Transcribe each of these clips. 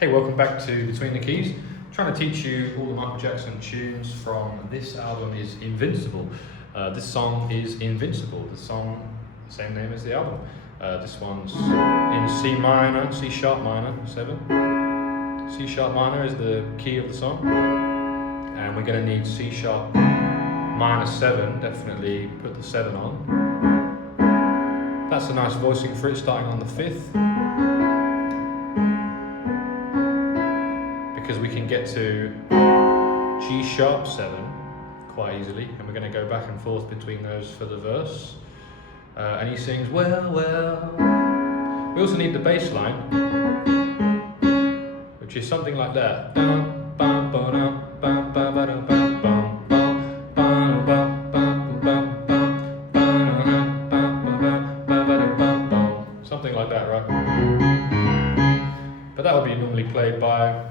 Hey, welcome back to Between the Keys. I'm trying to teach you all the Michael Jackson tunes from this album is Invincible. This song is Invincible, the song, same name as the album. This one's in C minor, C sharp minor, 7. C sharp minor is the key of the song. And we're going to need C sharp minor 7, definitely put the 7 on. That's a nice voicing for it, starting on the 5th. Because we can get to G sharp 7 quite easily, and we're going to go back and forth between those for the verse. And he sings, well, well. We also need the bass line, which is something like that. Something like that, right? But that would be normally played by,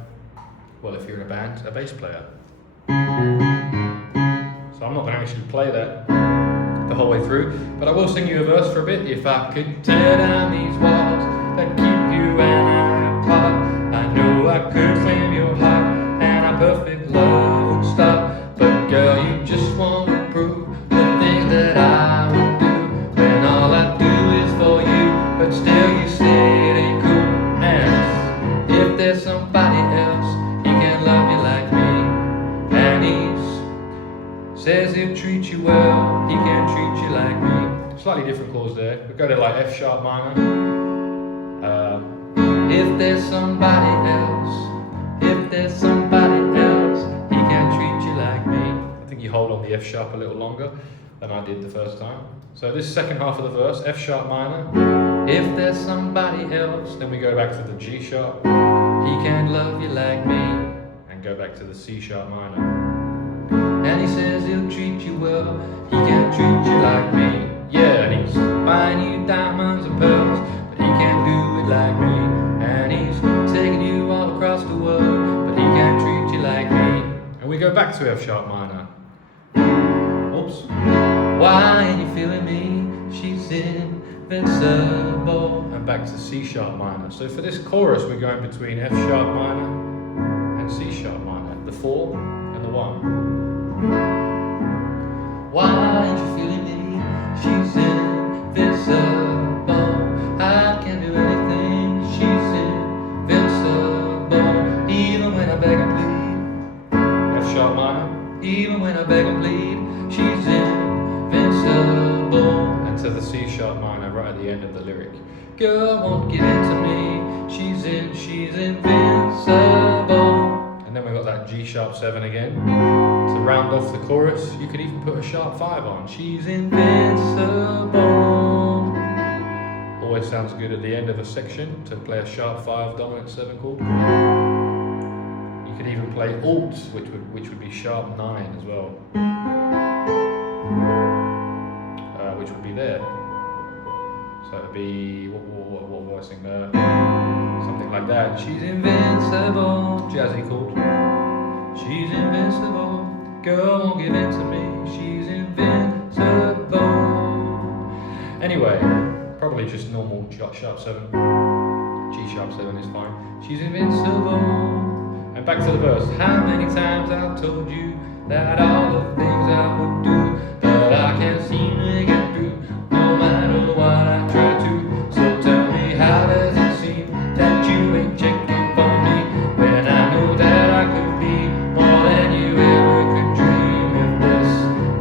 well, if you're in a band, a bass player. So I'm not going to actually play that the whole way through, but I will sing you a verse for a bit. If I could tear down these walls that keep you and I apart, I know I could claim your heart and our perfect love would stop. But girl, you just want to prove the things that I would do when all I do is for you, but still you say it ain't cool. And if there's somebody else, he can't love you like me. And he says he'll treat you well, he can't treat you like me. Slightly different chords there. We go to like F sharp minor. If there's somebody else, if there's somebody else, he can't treat you like me. I think you hold on the F sharp a little longer than I did the first time. So this second half of the verse, F sharp minor. If there's somebody else, then we go back to the G sharp. He can't love you like me. And go back to the C sharp minor. And he says he'll treat you well, he can't treat you like me. Yeah, and he's buying you diamonds and pearls, but he can't do it like me. And he's taking you all across the world, but he can't treat you like me. And we go back to F sharp minor. Oops. Why ain't you feeling me? She's invincible. And back to C sharp minor. So for this chorus, we're going between F sharp minor and C sharp minor, the 4 and the 1. Why ain't you feeling me? She's invincible. I can't do anything. She's invincible. Even when I beg and plead. F sharp minor. Even when I beg and plead. She's invincible. And to the C sharp minor right at the end of the lyric. Girl won't give in to me. She's invincible. And then we've got that G sharp 7 again. To round off the chorus, you could even put a sharp 5 on. She's invincible. Always sounds good at the end of a section to play a sharp 5 dominant 7 chord. You could even play alt, which would be sharp 9 as well. Which would be there. So it would be, what voicing there? Something like that. She's invincible. Jazzy chord. She's invincible. Girl won't give in to me. She's invincible. Anyway, probably just normal sharp 7. G sharp 7 is fine. She's invincible. And back to the verse. How many times I've told you that all the things I would do, but I can't seem to get through, no matter what I try to. So tell me, how does it seem that you ain't checking for me when I know that I could be more than you ever could dream?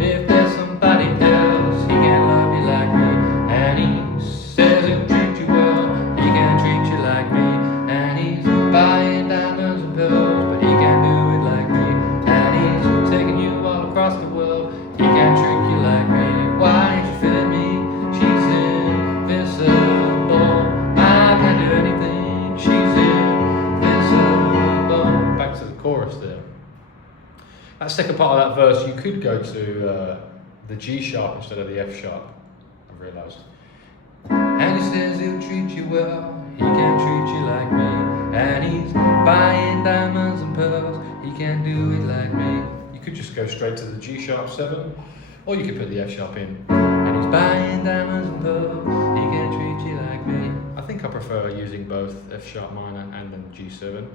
If there's somebody else, he can't love you like me. And he says he'll treat you well, he can't treat you like me. And he's buying diamonds and pearls, but he can't do it like me. And he's taking you all across the world, he can't treat you like me. Why ain't you feeling me? She's invincible. I can't do anything. She's invincible. Back to the chorus there. That second part of that verse, you could go to the G sharp instead of the F sharp, I've realised. And he says he'll treat you well, he can't treat you like me. And he's buying diamonds and pearls, he can't do it like me. You could just go straight to the G sharp 7, or you could put the F sharp in. And he's buying diamonds and pearls, he can't treat you like me. I think I prefer using both F sharp minor and then G7.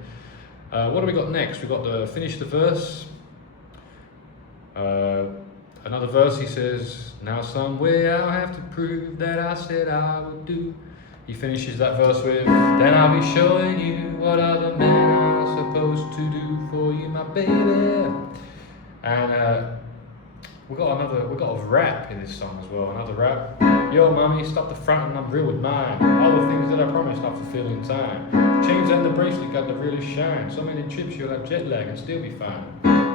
What do we got next? We've got to finish the verse. Another verse, he says, now somewhere I'll have to prove that I said I would do. He finishes that verse with, then I'll be showing you what other men are supposed to do for you, my baby. And we got a rap in this song as well, another rap. Yo mommy, stop the front and I'm real with mine. All the things that I promised I'll fulfill in time. Chains and the bracelet got the realest shine. So many trips you'll have jet lag and still be fine.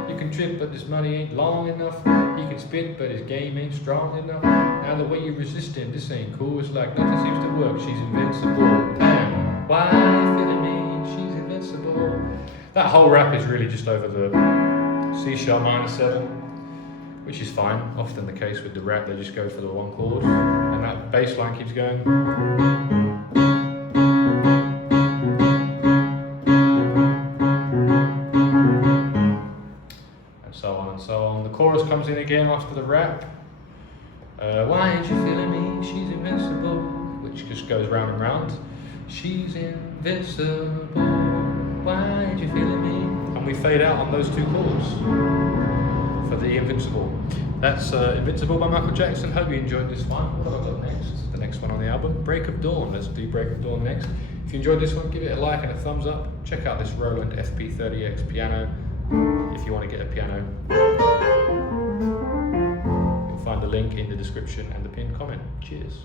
You can trip but this money ain't long enough. He can spit but his game ain't strong enough. Now the way you resist him, this ain't cool. It's like nothing seems to work, she's invincible. Damn, why are you feeling me? She's invincible. That whole rap is really just over the C sharp minor 7, which is fine. Often the case with the rap, they just go for the one chord, and that bass line keeps going. And so on and so on. The chorus comes in again after the rap. Why ain't you feeling me? She's invincible. Which just goes round and round. She's invincible. Why ain't you feeling me? And we fade out on those two chords for the Invincible. That's Invincible by Michael Jackson. Hope you enjoyed this one. What have I got next? The next one on the album, Break of Dawn. Let's do Break of Dawn next. If you enjoyed this one, give it a like and a thumbs up. Check out this Roland FP-30X piano if you want to get a piano. You'll find the link in the description and the pinned comment. Cheers.